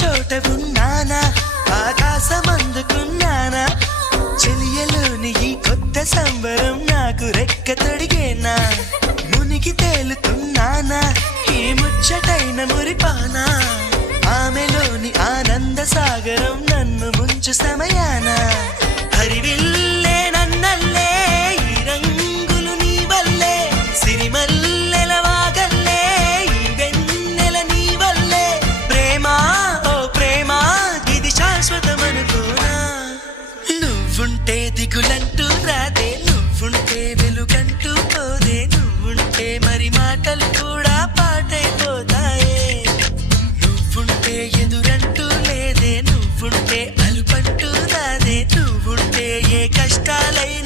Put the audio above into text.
చోట ఉన్నానా, ఆకాశం అందుకున్నానా, చెలియలోని ఈ కొత్త సంబరం నాకు రెక్క తొడిగేనా, మునిగి తేలుతున్నానా ఈ ముచ్చటైన మురిపానా, ఆమెలోని ఆనంద సాగరం నన్ను ముంచు సమయాన, హరివిల్లే నన్నల్లే ఈ రంగులు నీ వల్లే, సిరిమల్లెల వాగల్లే ఈ వెన్నెల నీ వల్లే, ప్రేమ ఓ ప్రేమ ఇది శాశ్వతమనుకోనా, నువ్వుంటే దిగులంటూ రాదే, నువ్వుంటే వెలుగంటూ పోదే, నువ్వుంటే మరి మాటలు కూడా పాటైపోతాయే, నువ్వుంటే ఎదురంటూ లేదే, నువ్వుంటే అలుపంటూ రాదే, నువ్వుంటే ఏ కష్టాలైనా